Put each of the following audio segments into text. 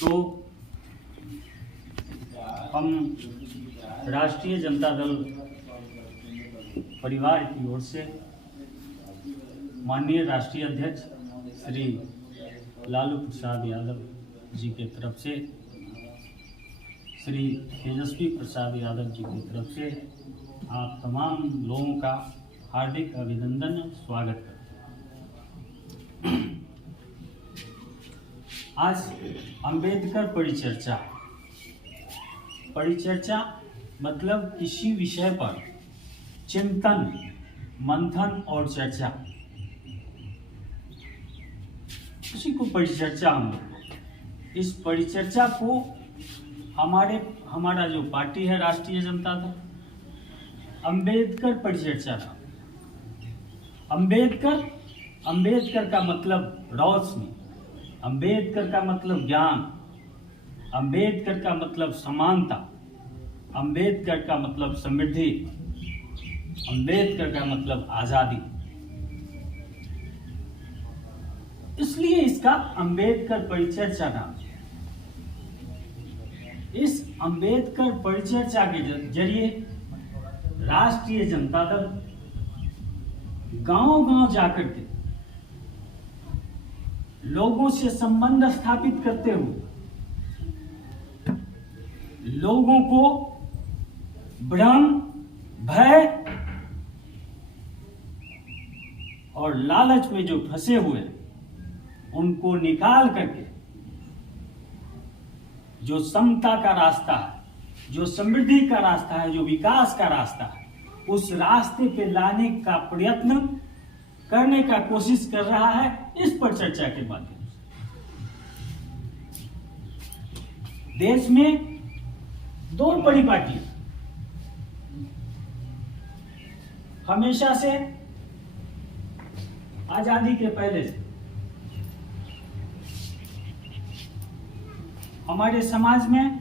तो हम राष्ट्रीय जनता दल परिवार की ओर से माननीय राष्ट्रीय अध्यक्ष श्री लालू प्रसाद यादव जी के तरफ से, श्री तेजस्वी प्रसाद यादव जी की तरफ से आप तमाम लोगों का हार्दिक अभिनंदन, स्वागत करते हैं। आज अंबेडकर परिचर्चा मतलब किसी विषय पर चिंतन, मंथन और चर्चा, उसी को परिचर्चा हम लोग। इस परिचर्चा को हमारा जो पार्टी है राष्ट्रीय जनता दल, अंबेडकर परिचर्चा था। अंबेडकर का मतलब रोशनी, अंबेडकर का मतलब ज्ञान, अंबेडकर का मतलब समानता, अंबेडकर का मतलब समृद्धि, अंबेडकर का मतलब आजादी। इसलिए इसका अंबेडकर परिचर्चा नाम। इस अंबेडकर परिचर्चा के जरिए राष्ट्रीय जनता दल गांव-गांव जाकर के लोगों से संबंध स्थापित करते हुए लोगों को भ्रम, भय और लालच में जो फंसे हुए उनको निकाल करके जो समता का रास्ता है, जो समृद्धि का रास्ता है, जो विकास का रास्ता है, उस रास्ते पे लाने का प्रयत्न करने का कोशिश कर रहा है इस पर चर्चा के माध्यम से। देश में दो बड़ी पार्टियां हमेशा से, आजादी के पहले से हमारे समाज में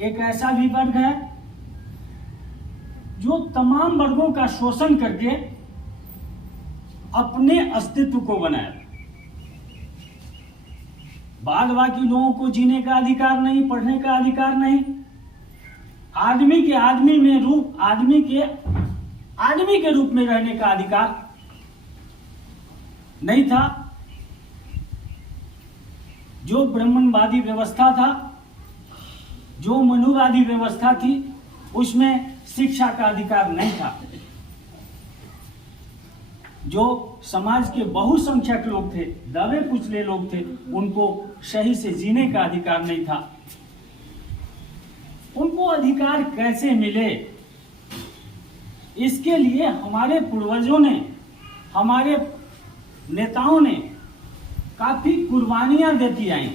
एक ऐसा भी वर्ग है जो तमाम वर्गों का शोषण करके अपने अस्तित्व को बनाया। बाद बाकी लोगों को जीने का अधिकार नहीं, पढ़ने का अधिकार नहीं, आदमी के रूप में रहने का अधिकार नहीं था। जो ब्राह्मणवादी व्यवस्था था, जो मनुवादी व्यवस्था थी, उसमें शिक्षा का अधिकार नहीं था। जो समाज के बहुसंख्यक लोग थे, दबे कुचले लोग थे, उनको सही से जीने का अधिकार नहीं था। उनको अधिकार कैसे मिले, इसके लिए हमारे पूर्वजों ने, हमारे नेताओं ने काफी कुर्बानियां देती आई।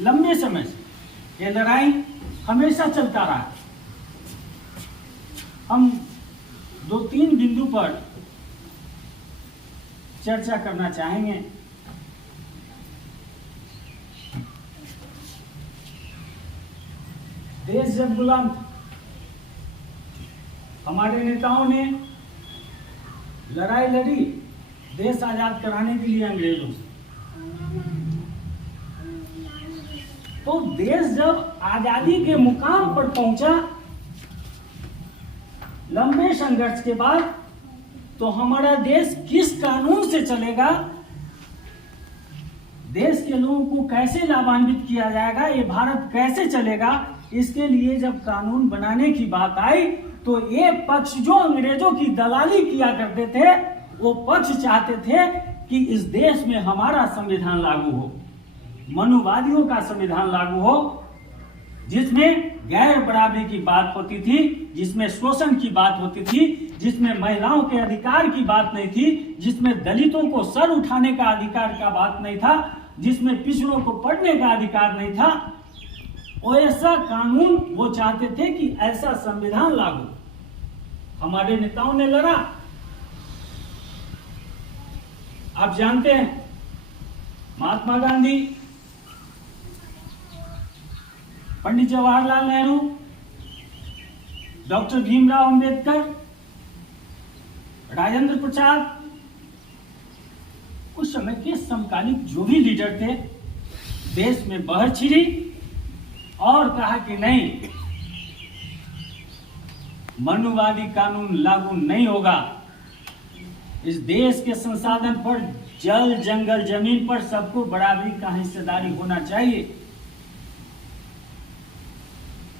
लंबे समय से ये लड़ाई हमेशा चलता रहा। हम 2-3 बिंदु पर चर्चा करना चाहेंगे। देश जब गुलाम था, हमारे नेताओं ने लड़ाई लड़ी देश आजाद कराने के लिए अंग्रेजों से। तो देश जब आजादी के मुकाम पर पहुंचा लंबे संघर्ष के बाद, तो हमारा देश किस कानून से चलेगा, देश के लोगों को कैसे लाभान्वित किया जाएगा, ये भारत कैसे चलेगा, इसके लिए जब कानून बनाने की बात आई तो ये पक्ष जो अंग्रेजों की दलाली किया करते थे, वो पक्ष चाहते थे कि इस देश में हमारा संविधान लागू हो, मनुवादियों का संविधान लागू हो, जिसमें गैर बराबरी की बात होती थी, जिसमें शोषण की बात होती थी, जिसमें महिलाओं के अधिकार की बात नहीं थी, जिसमें दलितों को सर उठाने का अधिकार का बात नहीं था, जिसमें पिछड़ों को पढ़ने का अधिकार नहीं था। वो ऐसा कानून वो चाहते थे कि ऐसा संविधान लागू। हमारे नेताओं ने लड़ा। आप जानते हैं महात्मा गांधी, पंडित जवाहरलाल नेहरू, डॉक्टर भीमराव अंबेडकर, राजेंद्र प्रसाद, उस समय के समकालीन जो भी लीडर थे, देश में बहर छिड़ी और कहा कि नहीं, मनुवादी कानून लागू नहीं होगा। इस देश के संसाधन पर, जल जंगल जमीन पर सबको बराबरी का हिस्सेदारी होना चाहिए।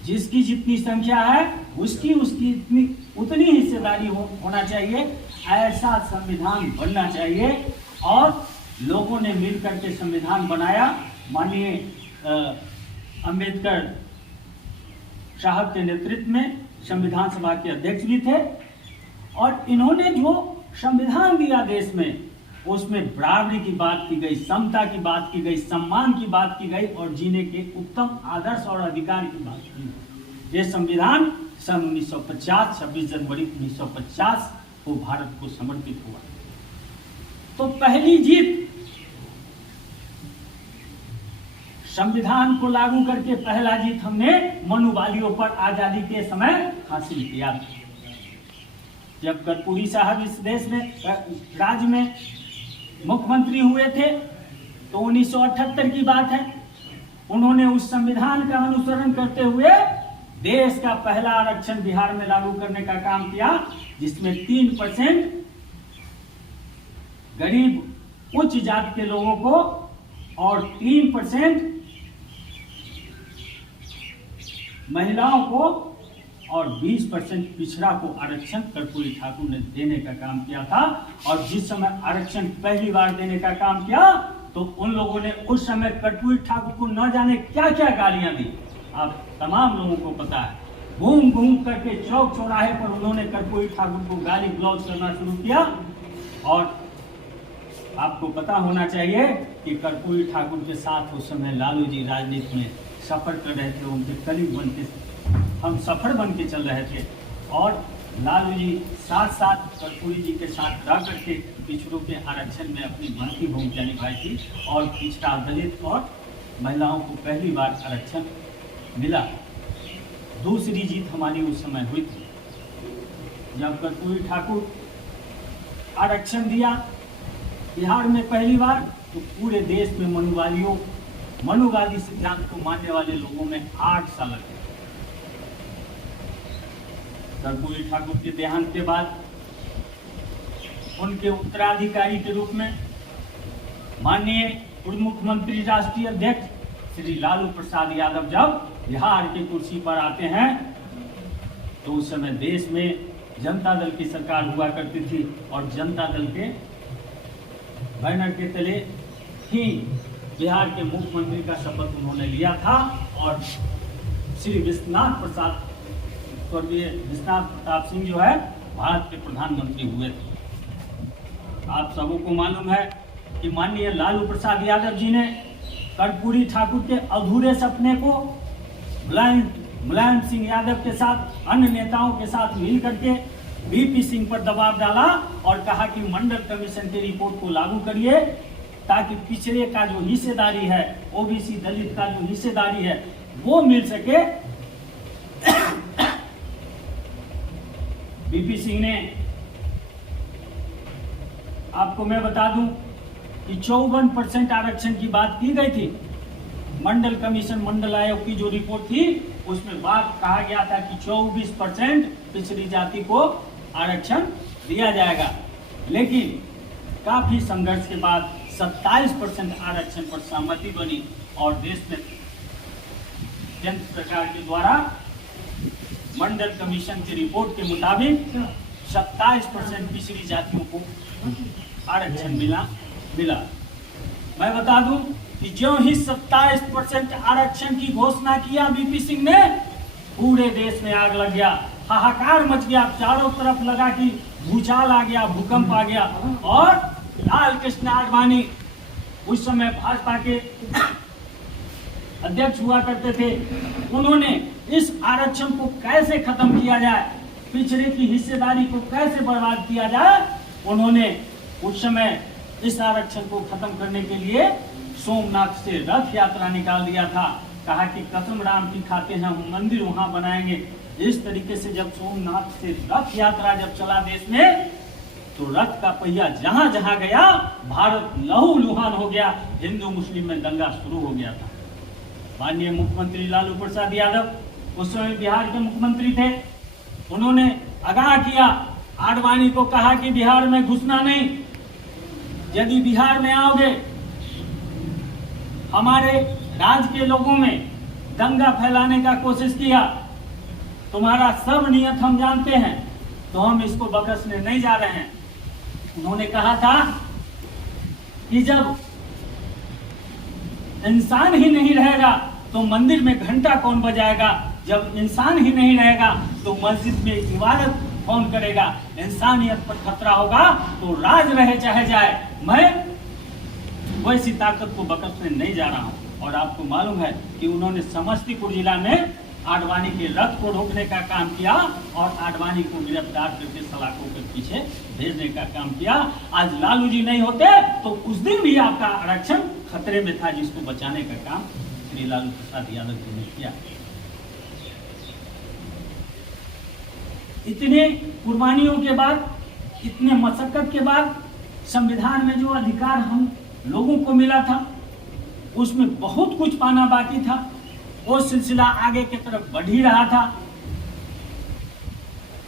जिसकी जितनी संख्या है उसकी उतनी हिस्सेदारी होना चाहिए। ऐसा संविधान बनना चाहिए। और लोगों ने मिलकर के संविधान बनाया। माननीय अंबेडकर साहब के नेतृत्व में संविधान सभा के अध्यक्ष भी थे। और इन्होंने जो संविधान दिया देश में, उसमें बराबरी की बात की गई, समता की बात की गई, सम्मान की बात की गई और जीने के उत्तम आदर्श और अधिकार की बात की गई। ये संविधान सन 1950 26 जनवरी 1950 को भारत को समर्पित हुआ। तो पहली जीत संविधान को लागू करके पहला जीत हमने मनुवादियों पर आजादी के समय हासिल किया। जब कर्पूरी साहब इस देश में, राज्य में मुख्यमंत्री हुए थे तो 1978 की बात है। उन्होंने उस संविधान का अनुसरण करते हुए देश का पहला आरक्षण बिहार में लागू करने का काम किया, जिसमें 3% गरीब उच्च जाति के लोगों को और 3% महिलाओं को और 20% पिछड़ा को आरक्षण कर्पूरी ठाकुर ने देने का काम किया था। और जिस समय आरक्षण पहली बार देने का काम किया तो उन लोगों ने उस समय कर्पूरी ठाकुर को न जाने क्या क्या गालियां दी। आप तमाम लोगों को पता है। घूम घूम करके चौक चौराहे पर उन्होंने कर्पूरी ठाकुर को गाली गलौज करना शुरू किया। और आपको पता होना चाहिए कि कर्पूरी ठाकुर के साथ उस समय लालू जी राजनीति में सफर कर रहे थे। उनके कलीग बन के हम सफर बन के चल रहे थे। और लालू जी साथ साथ कर्पूरी जी के साथ रह करके पिछड़ों के आरक्षण में अपनी महती भूमिका निभाई थी। और पिछड़ा, दलित और महिलाओं को पहली बार आरक्षण मिला। दूसरी जीत हमारी उस समय हुई थी जब कर्पूरी ठाकुर आरक्षण दिया बिहार में पहली बार। तो पूरे देश में मनुवादी सिद्धांत को मानने वाले लोगों में 8 साल लगे। कर्पूरी ठाकुर के देहांत के बाद उनके उत्तराधिकारी के रूप में माननीय पूर्व मुख्यमंत्री, राष्ट्रीय अध्यक्ष श्री लालू प्रसाद यादव जब बिहार की कुर्सी पर आते हैं तो उस समय देश में जनता दल की सरकार हुआ करती थी। और जनता दल के बैनर के तले ही बिहार के मुख्यमंत्री का शपथ उन्होंने लिया था। और श्री स्वर्गीय विश्वनाथ प्रताप सिंह जो है भारत के प्रधानमंत्री हुए थे। आप सबों को मालूम है कि माननीय लालू प्रसाद यादव जी ने कर्पूरी ठाकुर के अधूरे सपने को मुलायम सिंह यादव के साथ, अन्य नेताओं के साथ मिल करके वीपी सिंह पर दबाव डाला और कहा कि मंडल कमीशन की रिपोर्ट को लागू करिए ताकि पिछड़े का जो हिस्सेदारी है, ओबीसी दलित का जो हिस्सेदारी है वो मिल सके। वीपी सिंह ने, आपको मैं बता दूं कि 54% आरक्षण की बात की गई थी। मंडल कमीशन, मंडल आयोग की जो रिपोर्ट थी उसमें बात कहा गया था कि 24% पिछड़ी जाति को आरक्षण दिया जाएगा। लेकिन काफी संघर्ष के बाद 27% आरक्षण पर सहमति बनी और देश में केंद्र सरकार के द्वारा मंडल कमीशन की रिपोर्ट के मुताबिक 27% पिछड़ी जातियों को आरक्षण मिला। मैं बता दूं कि जो ही 27% आरक्षण की घोषणा किया वीपी सिंह ने, पूरे देश में आग लग गया, हाहाकार मच गया। चारों तरफ लगा कि भूचाल आ गया, भूकंप आ गया। और लाल कृष्ण आडवाणी उस समय भाजपा के अध्यक्ष हुआ करते थे, उन्होंने इस आरक्षण को कैसे खत्म किया जाए, पिछड़े की हिस्सेदारी को कैसे बर्बाद किया जाए, उन्होंने उस समय इस आरक्षण को खत्म करने के लिए सोमनाथ से रथ यात्रा निकाल दिया था। कहा कि कसम राम की खाते हैं, हम मंदिर वहां बनाएंगे। इस तरीके से जब सोमनाथ से रथ यात्रा जब चला देश में, तो रथ का पहिया जहां जहां गया भारत लहूलुहान हो गया, हिंदू मुस्लिम में दंगा शुरू हो गया था। माननीय मुख्यमंत्री लालू प्रसाद यादव उस समय बिहार के मुख्यमंत्री थे, उन्होंने आगाह किया, आडवाणी को कहा कि बिहार में घुसना नहीं, यदि बिहार में आओगे हमारे राज्य के लोगों में दंगा फैलाने का कोशिश किया, तुम्हारा सब नियत हम जानते हैं, तो हम इसको बख्शने नहीं जा रहे हैं। उन्होंने कहा था कि जब इंसान ही नहीं रहेगा तो मंदिर में घंटा कौन बजाएगा, जब इंसान ही नहीं रहेगा तो मस्जिद में इबादत कौन करेगा, इंसानियत पर खतरा होगा तो राज रहे चाहे जाए, मैं वैसी ताकत को बख्शने नहीं जा रहा हूं। और आपको मालूम है कि उन्होंने समस्तीपुर जिला में आडवाणी के रथ को रोकने का काम किया और आडवाणी को गिरफ्तार करके सलाखों के पीछे भेजने का काम किया। आज लालू जी नहीं होते तो उस दिन भी आपका आरक्षण खतरे में था, जिसको बचाने का काम श्री लालू प्रसाद यादव जी ने किया। इतने कुर्बानियों के बाद, इतने मशक्कत के बाद संविधान में जो अधिकार हम लोगों को मिला था उसमें बहुत कुछ पाना बाकी था। वो सिलसिला आगे की तरफ बढ़ ही रहा था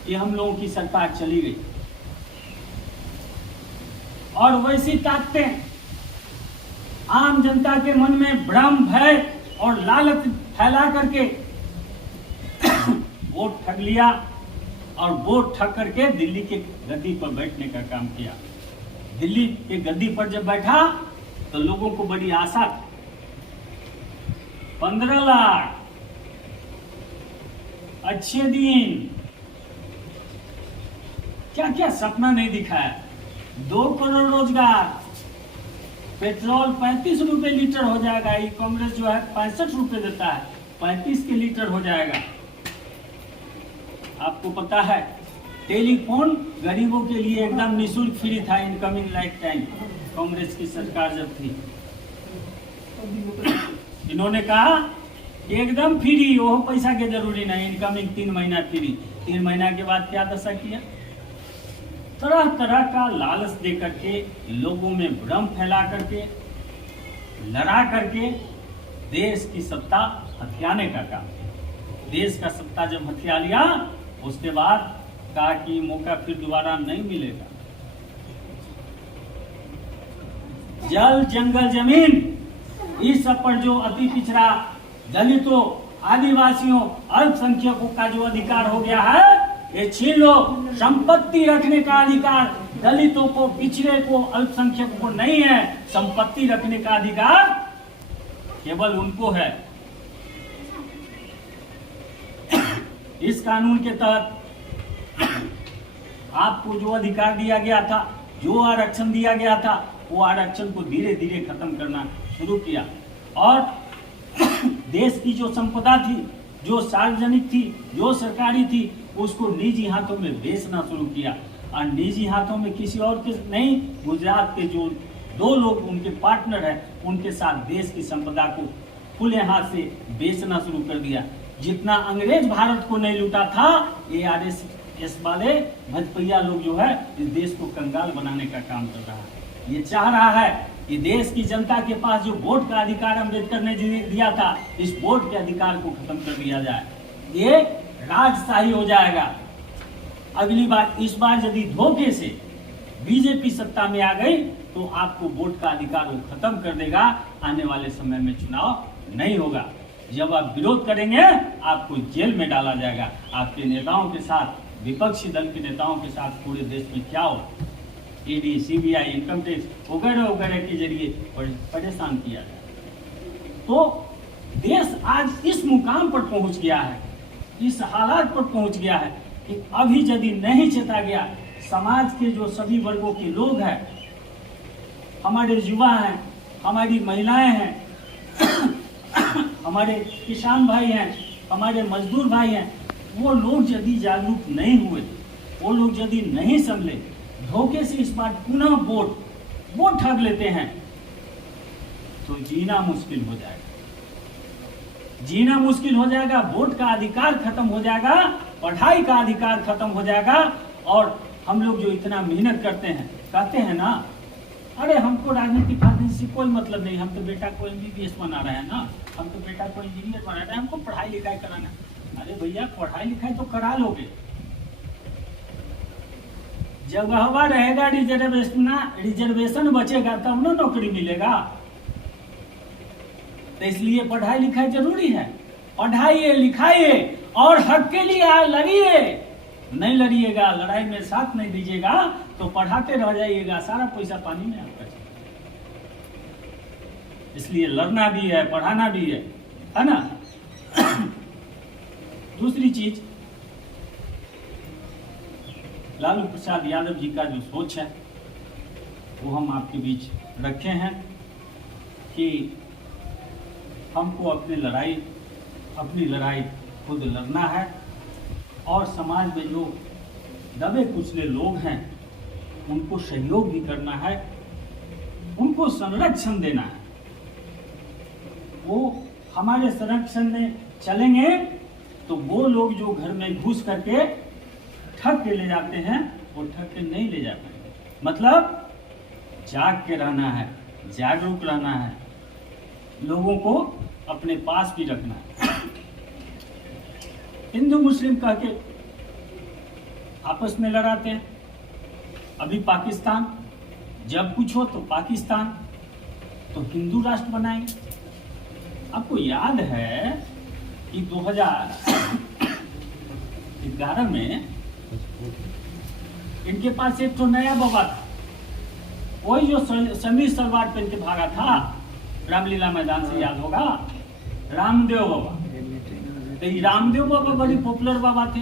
कि हम लोगों की सरकार चली गई और वैसी ताकतें आम जनता के मन में भ्रम, भय और लालच फैला करके वोट ठग लिया और वोट ठग करके दिल्ली के गद्दी पर बैठने का काम किया। दिल्ली के गद्दी पर जब बैठा तो लोगों को बड़ी आशा थी, 15 लाख अच्छे दिन, क्या क्या सपना नहीं दिखाया, 2 करोड़ रोजगार, पेट्रोल 35 रुपए लीटर हो जाएगा, ये कांग्रेस जो है 65 रुपए देता है, 35 के लीटर हो जाएगा। आपको पता है टेलीफोन गरीबों के लिए एकदम निःशुल्क फ्री था, इनकमिंग लाइफ टाइम, कांग्रेस की सरकार जब थी। इन्होंने कहा कि एकदम फ्री, वो पैसा की जरूरी नहीं, इनकमिंग 3 महीना फ्री। 3 महीना के बाद क्या दशा किया, तरह तरह का लालच दे करके, लोगों में भ्रम फैला करके, लड़ा करके देश की सत्ता हथियाने का काम। देश का सत्ता जब हथिया लिया उसके बाद कहा कि मौका फिर दोबारा नहीं मिलेगा। जल, जंगल, जमीन, इस सब पर जो अति पिछड़ा दलितों, आदिवासियों, अल्पसंख्यकों का जो अधिकार हो गया है, ये छीन लो। संपत्ति रखने का अधिकार दलितों को, पिछड़े को, अल्पसंख्यकों को नहीं है। संपत्ति रखने का अधिकार केवल उनको है। इस कानून के तहत आपको जो अधिकार दिया गया था, जो आरक्षण दिया गया था, वो आरक्षण को धीरे धीरे खत्म करना शुरू किया और देश की जो संपदा थी, जो सार्वजनिक थी, जो सरकारी थी, उसको निजी हाथों में बेचना शुरू किया। और निजी हाथों में किसी और के नहीं, गुजरात के जो 2 लोग उनके पार्टनर हैं, उनके साथ देश की संपदा को खुले हाथ से बेचना शुरू कर दिया। जितना अंग्रेज भारत को नहीं लूटा था, ARSS वाले भजपैया लोग जो है इस देश को कंगाल बनाने का काम कर रहा है। ये चाह रहा है कि देश की जनता के पास जो वोट का अधिकार अम्बेडकर ने दिया था, इस वोट के अधिकार को खत्म कर दिया जाए। ये राजशाही हो जाएगा। अगली बार, इस बार यदि धोखे से बीजेपी सत्ता में आ गई तो आपको वोट का अधिकार वो खत्म कर देगा। आने वाले समय में चुनाव नहीं होगा। जब आप विरोध करेंगे आपको जेल में डाला जाएगा। आपके नेताओं के साथ, विपक्षी दल के नेताओं के साथ पूरे देश में क्या हो, ED, CBI, इनकम टैक्स वगैरह वगैरह के जरिए परेशान किया जाए। तो देश आज इस मुकाम पर पहुंच गया है, इस हालात पर पहुंच गया है कि अभी यदि नहीं चेता गया, समाज के जो सभी वर्गों के लोग हैं, हमारे युवा हैं, हमारी महिलाएं हैं, हमारे किसान भाई हैं, हमारे मजदूर भाई हैं, वो लोग यदि जागरूक नहीं हुए, वो लोग यदि नहीं समझे, धोखे से इस बार पुनः वोट ठग लेते हैं, तो जीना मुश्किल हो जाएगा। जीना मुश्किल हो जाएगा, वोट का अधिकार खत्म हो जाएगा, पढ़ाई का अधिकार खत्म हो जाएगा और हम लोग जो इतना मेहनत करते हैं, कहते हैं ना, अरे हमको राजनीति करने से कोई मतलब नहीं, हम तो बेटा को MBBS बना रहे हैं ना, हम तो बेटा को इंजीनियर बना रहे हैं, हमको पढ़ाई लिखाई कराना है। अरे भैया पढ़ाई लिखाई तो करा लोगे, जगह रहेगा, रिजर्वेशन बचेगा तब ना नौकरी मिलेगा। तो इसलिए पढ़ाई लिखाई जरूरी है। पढ़ाइए लिखाइए और हक के लिए लड़िए। नहीं लड़िएगा, लड़ाई में साथ नहीं दीजिएगा तो पढ़ाते रह जाइएगा, सारा पैसा पानी में आपका चलेगा। इसलिए लड़ना भी है, पढ़ाना भी है ना। दूसरी चीज, लालू प्रसाद यादव जी का जो सोच है वो हम आपके बीच रखे हैं कि हमको अपनी लड़ाई खुद लड़ना है और समाज में जो दबे कुचले लोग हैं उनको सहयोग भी करना है, उनको संरक्षण देना है। वो हमारे संरक्षण में चलेंगे तो वो लोग जो घर में घुस करके ठग के ले जाते हैं वो ठग के नहीं ले जा पाएंगे। मतलब जाग के रहना है, जागरूक रहना है, लोगों को अपने पास भी रखना है। हिंदू मुस्लिम कह के आपस में लड़ाते हैं। अभी पाकिस्तान, जब कुछ हो तो पाकिस्तान, तो हिंदू राष्ट्र बनाएंगे। आपको याद है कि 2011 में इनके पास एक तो नया बाबा था, वही जो समीर सलवार पहन के भागा था रामलीला मैदान से, याद होगा, रामदेव बाबा। तो ये रामदेव बाबा बड़ी पॉपुलर बाबा थे।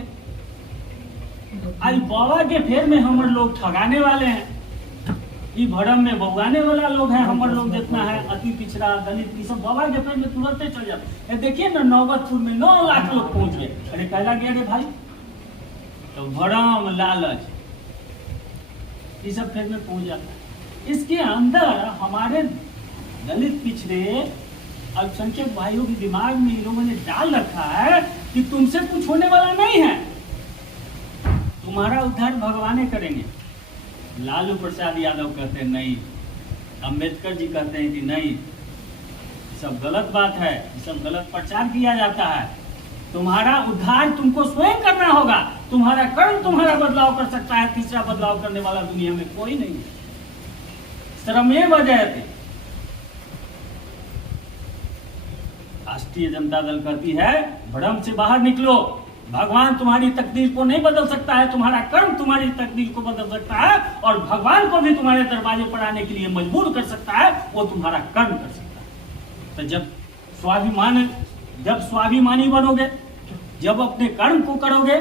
आज बाबा के फेर में हमर लोग ठगाने वाले हैं, ये भरम में बउआने वाला लोग हैं। हमर लोग जितना है अति पिछड़ा दलित, ये सब बाबा के फेर में तुरंत चल जाते। देखिए ना, नौबतपुर में 9 लाख लोग पहुंच गए। अरे पहला गया रे भाई, तो भरम लालच ये सब फेर में पहुंच जाता है। इसके अंदर हमारे दलित पिछड़े अल्पसंख्यक भाइयों के दिमाग में इन लोगों ने डाल रखा है कि तुमसे कुछ होने वाला नहीं है, तुम्हारा उद्धार भगवान करेंगे। लालू प्रसाद यादव कहते हैं नहीं, अंबेडकर जी कहते हैं कि नहीं, सब गलत बात है, सब गलत प्रचार किया जाता है। तुम्हारा उद्धार तुमको स्वयं करना होगा, तुम्हारा कर्म तुम्हारा बदलाव कर सकता है। तीसरा बदलाव करने वाला दुनिया में कोई नहीं है। श्रमेव जयते। राष्ट्रीय जनता दल कहती है भ्रम से बाहर निकलो, भगवान तुम्हारी तकदीर को नहीं बदल सकता है, तुम्हारा कर्म तुम्हारी तकदीर को बदल सकता है, और भगवान को भी तुम्हारे दरवाजे पर आने के लिए मजबूर कर सकता है, वो तुम्हारा कर्म कर सकता है। तो जब स्वाभिमानी बनोगे, जब अपने कर्म को करोगे,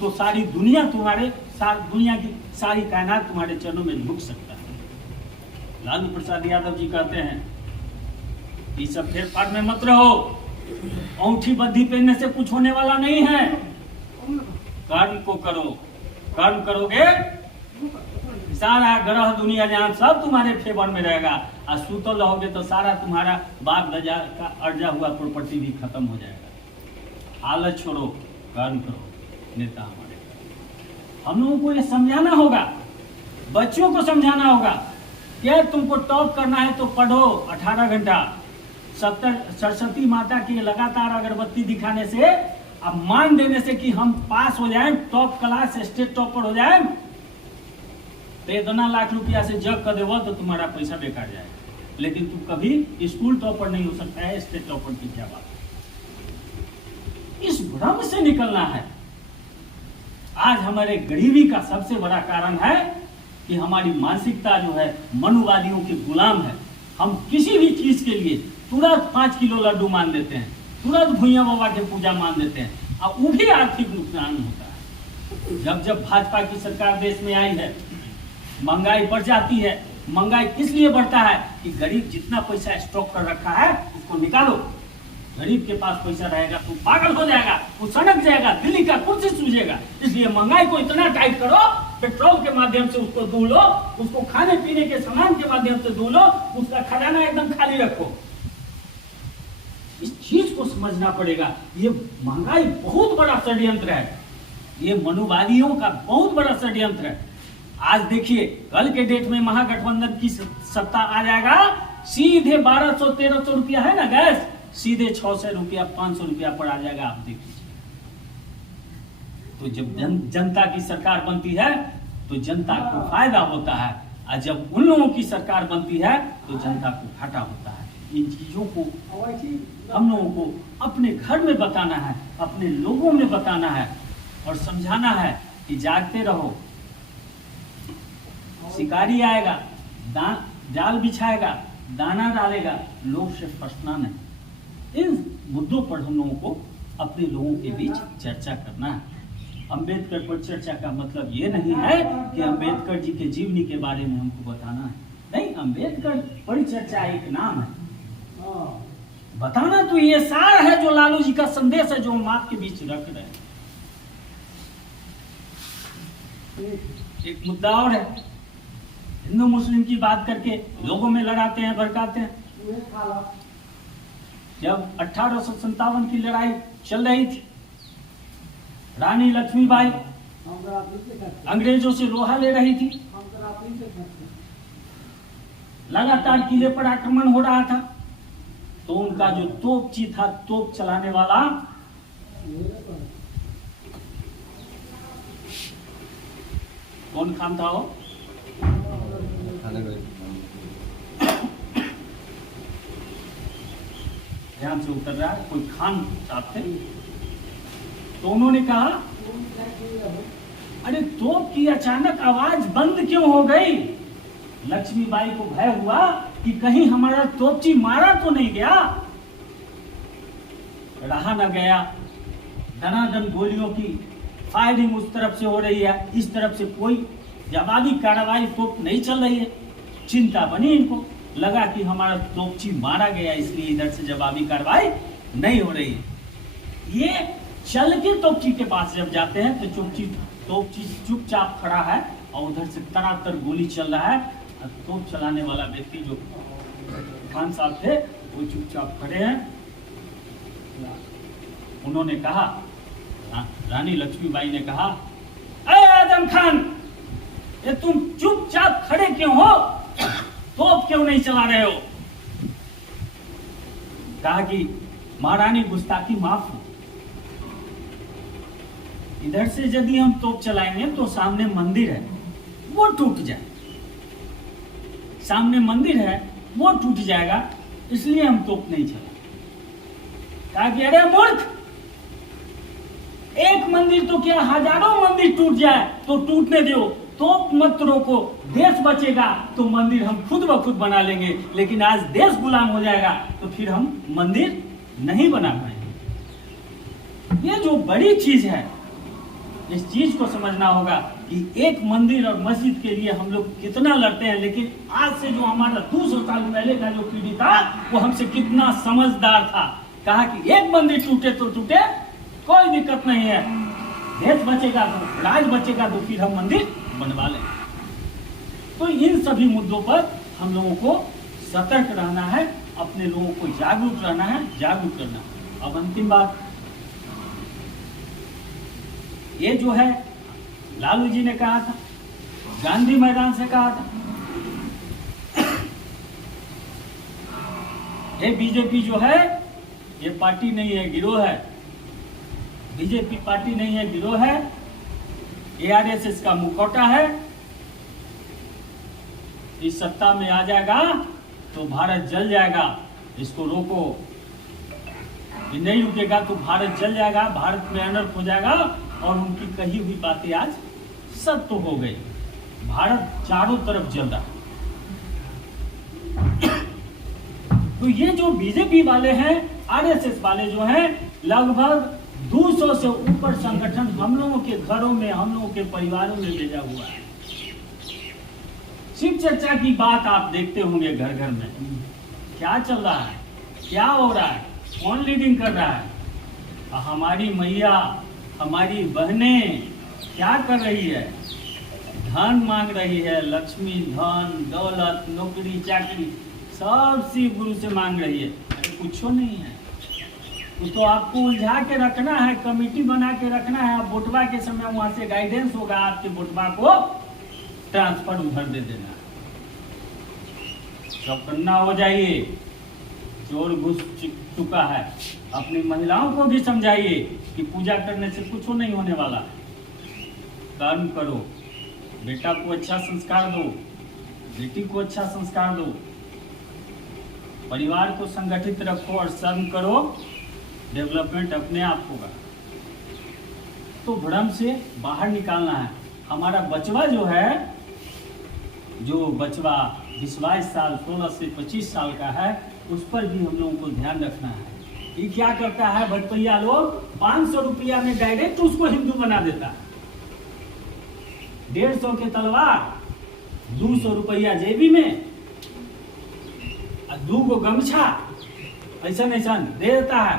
तो सारी दुनिया दुनिया की सारी कायनात तुम्हारे चरणों में झुक सकता है। लालू प्रसाद यादव जी कहते हैं ये सब फेर फाड़ में मत रहो, औंठी बद्धी पहनने से कुछ होने वाला नहीं है। कर्म को करो, कर्म करोगे सारा ग्रह दुनिया जहां सब तुम्हारे फेवर में रहेगा, और सुतल रहोगे तो सारा तुम्हारा बाप दादा का अर्जा हुआ प्रॉपर्टी भी खत्म हो जाएगा। आलस छोड़ो, कर्म करो। नेता हमारे, हम लोगों को ये समझाना होगा, बच्चों को समझाना होगा कि तुमको टॉप करना है तो पढ़ो 18 घंटा। सरस्वती माता की लगातार अगरबत्ती दिखाने से, अब मान देने से कि हम पास हो जाएं, टॉप क्लास स्टेट टॉपर हो जाएं, तो इतना लाख रुपया से जग कर देवो तो तुम्हारा पैसा बेकार जाएगा। लेकिन तुम कभी स्कूल टॉपर नहीं हो सकता है, स्टेट टॉपर की क्या बात है। इस भ्रम से निकलना है। आज हमारे गरीबी का सबसे बड़ा कारण है कि हमारी मानसिकता जो है मनुवादियों के गुलाम है। हम किसी भी चीज के लिए तुरंत 5 किलो लड्डू मान देते हैं, तुरंत भुइया बाबा की पूजा मान देते हैं, और वो भी आर्थिक नुकसान होता है। जब भाजपा की सरकार देश में आई है, महंगाई बढ़ जाती है। महंगाई किस लिए बढ़ता है कि गरीब जितना पैसा स्टॉक कर रखा है उसको निकालो। गरीब के पास पैसा रहेगा तो पागल हो जाएगा, वो सड़क जाएगा, दिल्ली का कुर्सी सूझेगा। इसलिए महंगाई को इतना टाइट करो, पेट्रोल के माध्यम से उसको धो लो, उसको खाने पीने के सामान के माध्यम से धो लो, उसका खजाना एकदम खाली रखो। इस चीज को समझना पड़ेगा। ये महंगाई बहुत बड़ा षड्यंत्र है, ये मनुवादियों का बहुत बड़ा षड्यंत्र है। आज देखिए कल के डेट में महागठबंधन की सत्ता आ जाएगा, सीधे 1200-1300 रुपया है ना गैस, सीधे 600 रुपया 500 रुपया पर आ जाएगा। आप देखिए, तो जब जनता की सरकार बनती है तो जनता को फायदा होता है, और जब उन लोगों की सरकार बनती है तो जनता को घाटा होता है। इन चीजों को हम लोगों को अपने घर में बताना है, अपने लोगों में बताना है और समझाना है कि जागते रहो। शिकारी आएगा, जाल बिछाएगा, दाना डालेगा, लोग से फंसना नहीं। इन मुद्दों पर हम लोगों को अपने लोगों के बीच चर्चा करना है। अंबेडकर पर चर्चा का मतलब ये नहीं है कि अंबेडकर जी के जीवनी के बारे में हमको बताना है, नहीं, अंबेडकर परिचर्चा एक नाम है। बताना तो ये सार है जो लालू जी का संदेश है, जो हम आपके बीच रख रहे हैं। एक मुद्दा और है, हिंदू मुस्लिम की बात करके लोगों में लड़ाते हैं, भड़काते हैं। जब 1857 की लड़ाई चल रही थी, रानी लक्ष्मीबाई अंग्रेजों से लोहा ले रही थी, लगातार किले पर आक्रमण हो रहा था, तो उनका जो तोपची था, तोप चलाने वाला, कौन खान था वो? ध्यान से उतर रहा है, कोई खान साहब थे। तो उन्होंने कहा, अरे तोप की अचानक आवाज बंद क्यों हो गई? लक्ष्मीबाई को भय हुआ कि कहीं हमारा तोपची मारा तो नहीं गया। रहा न गया, दनादन गोलियों की फायरिंग उस तरफ से हो रही है, इस तरफ से कोई जवाबी कार्रवाई तोप नहीं चल रही है। चिंता बनी इनको, लगा कि हमारा तोपची मारा गया, इसलिए इधर से जवाबी कार्रवाई नहीं हो रही है। ये चल के तोपची के पास जब जाते हैं तो तोपची चुपचाप खड़ा है और उधर से तरातर गोली चल रहा है। तोप चलाने वाला व्यक्ति जो खान साहब थे वो चुपचाप खड़े हैं। उन्होंने कहा, रानी लक्ष्मीबाई ने कहा, अरे आजम खान, ये तुम चुपचाप खड़े क्यों हो? तोप क्यों नहीं चला रहे हो? कहा कि महारानी गुस्ताखी माफ हो, इधर से यदि हम तोप चलाएंगे तो सामने मंदिर है वो टूट जाए, सामने मंदिर है वो टूट जाएगा, इसलिए हम तोप नहीं चलाएंगे। कहा कि अरे मूर्ख, एक मंदिर तो क्या हजारों मंदिर टूट जाए तो टूटने दो, तोप मत रोको, देश बचेगा तो मंदिर हम खुद ब खुद बना लेंगे, लेकिन आज देश गुलाम हो जाएगा तो फिर हम मंदिर नहीं बना पाएंगे। ये जो बड़ी चीज है, इस चीज को समझना होगा कि एक मंदिर और मस्जिद के लिए हम लोग कितना लड़ते हैं, लेकिन आज से जो हमारा 200 साल पहले का जो पीढ़ी था वो हमसे कितना समझदार था। कहा कि एक मंदिर टूटे तो टूटे, कोई दिक्कत नहीं है, देश बचेगा तो, राज बचेगा तो फिर हम मंदिर बनवा लें। तो इन सभी मुद्दों पर हम लोगों को सतर्क रहना है, अपने लोगों को जागरूक रहना है, जागरूक करना है। अब अंतिम बात, ये जो है लालू जी ने कहा था, गांधी मैदान से कहा था, ये बीजेपी जो है ये पार्टी नहीं है, गिरोह है। बीजेपी पार्टी नहीं है, गिरोह है, ARSS का मुखौटा है। इस सत्ता में आ जाएगा तो भारत जल जाएगा, इसको रोको। ये नहीं रुकेगा तो भारत जल जाएगा, भारत में अनर्थ हो जाएगा। और उनकी कही हुई बातें आज सत्य तो हो गई, भारत चारों तरफ जल रहा। तो ये जो बीजेपी वाले हैं, RSS वाले जो हैं, लगभग 200 से ऊपर संगठन हम लोगों के घरों में, हम लोगों के परिवारों में भेजा हुआ है। शिव चर्चा की बात आप देखते होंगे घर घर में, क्या चल रहा है, क्या हो रहा है, कौन लीडिंग कर रहा है। हमारी मैया, हमारी बहनें क्या कर रही है? धन मांग रही है, लक्ष्मी, धन, दौलत, नौकरी, चाकरी सब शिव गुरु से मांग रही है। कुछ नहीं है, वो तो आपको उलझा के रखना है, कमेटी बना के रखना है। आप वोटवा के समय वहां से गाइडेंस होगा आपके वोटवा को ट्रांसफर उधर दे देना। चौकन्ना हो जाइए, चोर घुस चुका है। अपनी महिलाओं को भी समझाइए कि पूजा करने से कुछ नहीं होने वाला। कर्म करो, बेटा को अच्छा संस्कार दो, बेटी को अच्छा संस्कार दो, परिवार को संगठित रखो और कर्म करो, डेवलपमेंट अपने आप होगा। तो भ्रम से बाहर निकालना है। हमारा बचवा जो है, जो बचवा 22 साल 16 से 25 साल का है, उस पर भी हम लोगों को ध्यान रखना है। ये क्या करता है भटपैया लोग, 500 रुपया में डायरेक्ट उसको हिंदू बना देता है। 150 के तलवार, 200 रुपया जेबी में, 2 गो गमछा ऐसा दे देता है।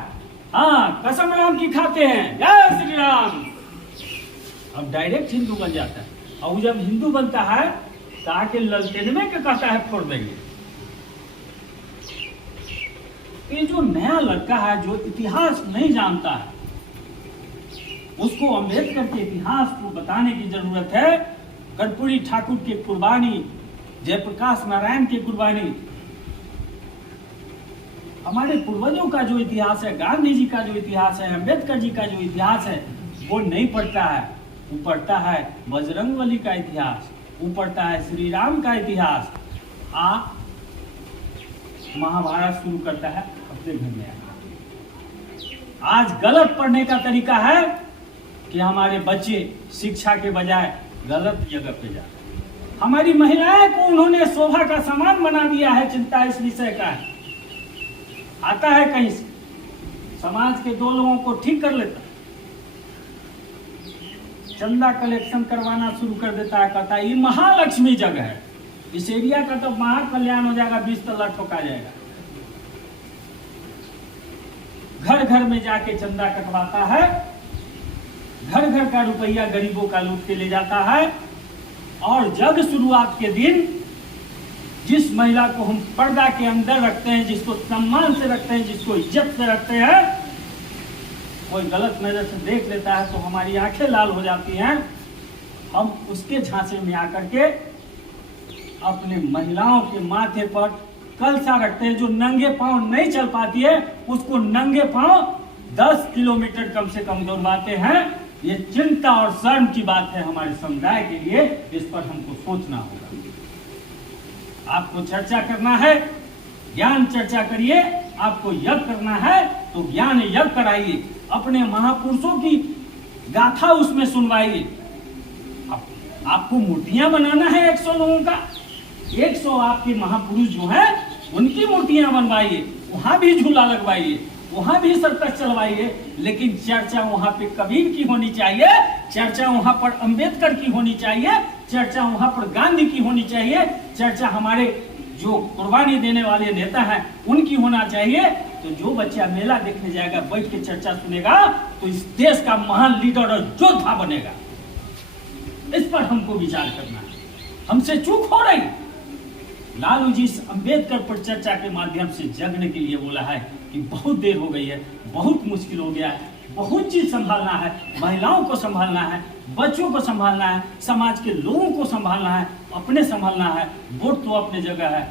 हाँ, कसम राम की खाते हैं, जय श्री राम। अब डायरेक्ट हिंदू बन जाता है। और जब हिंदू बनता है तो आके ललटेन में क्या कहता है, फोड़ देंगे। ये जो नया लड़का है, जो इतिहास नहीं जानता है, उसको अम्बेडकर के इतिहास को बताने की जरूरत है। कर्पूरी ठाकुर की कुर्बानी, जयप्रकाश नारायण की कुर्बानी, हमारे पूर्वजों का जो इतिहास है, गांधी जी का जो इतिहास है, अम्बेडकर जी का जो इतिहास है, वो नहीं पढ़ता है। वो पढ़ता है बजरंगबली का इतिहास, वो पढ़ता है श्री राम का इतिहास। महाभारत शुरू करता है अपने घर में। आज गलत पढ़ने का तरीका है कि हमारे बच्चे शिक्षा के बजाय गलत जगह पे जाते हैं। हमारी महिलाएं को उन्होंने शोभा का सामान बना दिया है। चिंता इस विषय का है, आता है कहीं से, समाज के 2 लोगों को ठीक कर लेता है, चंदा कलेक्शन करवाना शुरू कर देता है। कहता है ये महालक्ष्मी जगह है, इस एरिया का तो महाकल्याण हो जाएगा, 20 तल्ला ठोका जाएगा। घर घर में जाके चंदा कटवाता है, घर घर का रुपया गरीबों का लूट के ले जाता है। और जब शुरुआत के दिन जिस महिला को हम पर्दा के अंदर रखते हैं, जिसको सम्मान से रखते हैं, जिसको इज्जत से रखते हैं, कोई गलत नजर से देख लेता है तो हमारी आंखें लाल हो जाती हैं। हम उसके झांसे में आकर के अपने महिलाओं के माथे पर कलसा रखते हैं। जो नंगे पांव नहीं चल पाती है, उसको नंगे पांव 10 किलोमीटर कम से कम दौड़वाते हैं। ये चिंता और शर्म की बात है हमारे समुदाय के लिए। इस पर हमको सोचना होगा। आपको चर्चा करना है, ज्ञान चर्चा करिए। आपको यज्ञ करना है तो ज्ञान यज्ञ कराइए। अपने महापुरुषों की गाथा उसमें सुनवाइए। आपको मूर्तियां बनाना है 100 लोगों का, 100 आपके महापुरुष जो हैं उनकी मूर्तियां बनवाइए, वहां भी झूला लगवाइए, वहां भी सर्कस चलवाइए। लेकिन चर्चा वहां पे कबीर की होनी चाहिए, चर्चा वहां पर अंबेडकर की होनी चाहिए, चर्चा वहां पर गांधी की होनी चाहिए, चर्चा हमारे जो कुर्बानी देने वाले नेता हैं उनकी होना चाहिए। तो जो बच्चा मेला देखने जाएगा, बैठ के चर्चा सुनेगा, तो इस देश का महान लीडर और योद्धा बनेगा। इस पर हमको विचार करना है। हमसे चूक हो रही। लालू जी अंबेडकर पर चर्चा के माध्यम से जगने के लिए बोला है कि बहुत देर हो गई है, बहुत मुश्किल हो गया है, बहुत चीज संभालना है, महिलाओं को संभालना है, बच्चों को संभालना है, समाज के लोगों को संभालना है, अपने संभालना है। वोट तो अपने जगह है,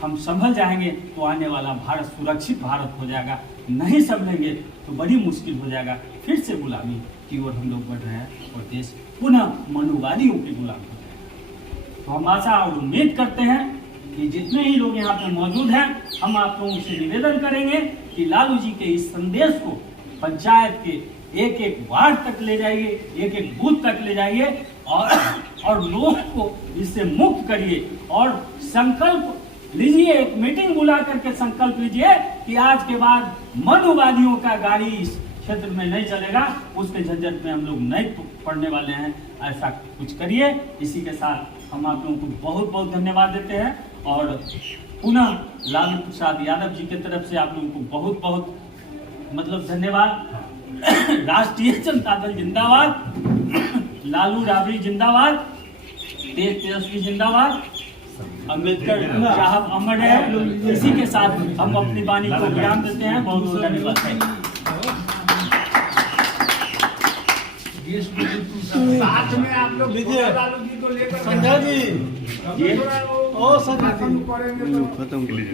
हम संभल जाएंगे तो आने वाला भारत सुरक्षित भारत हो जाएगा। नहीं संभलेंगे तो बड़ी मुश्किल हो जाएगा। फिर से गुलामी की ओर हम लोग बढ़ रहे हैं और देश पुनः मनुवादियों के गुलाम हो जाएगा। तो हम आशा और उम्मीद करते हैं कि जितने ही लोग यहाँ पे मौजूद हैं, हम आप लोगों से निवेदन करेंगे कि लालू जी के इस संदेश को पंचायत के एक एक वार्ड तक ले जाइए, एक एक बूथ तक ले जाइए और लोगों को इससे मुक्त करिए। और संकल्प लीजिए, एक मीटिंग बुला करके संकल्प लीजिए कि आज के बाद मनुवादियों का गाड़ी इस क्षेत्र में नहीं चलेगा, उसके झंझट में हम लोग नहीं पड़ने वाले हैं। ऐसा कुछ करिए। इसी के साथ हम आप लोगों को बहुत बहुत धन्यवाद देते हैं और पुनः लालू प्रसाद यादव जी की तरफ से आप लोगों को बहुत बहुत धन्यवाद। राष्ट्रीय जनता दल जिंदाबाद, लालू राबड़ी जिंदाबाद, तेज तेजस्वी जिंदाबाद, अम्बेडकर साहब अमर है। इसी के साथ हम अपनी वाणी को विराम देते हैं। बहुत बहुत धन्यवाद। साथ में आप लोग लीजिए। लालू जी को लेकर संजय जी थोड़ा वो ओ संजय जी करेंगे तो खत्म कीजिए।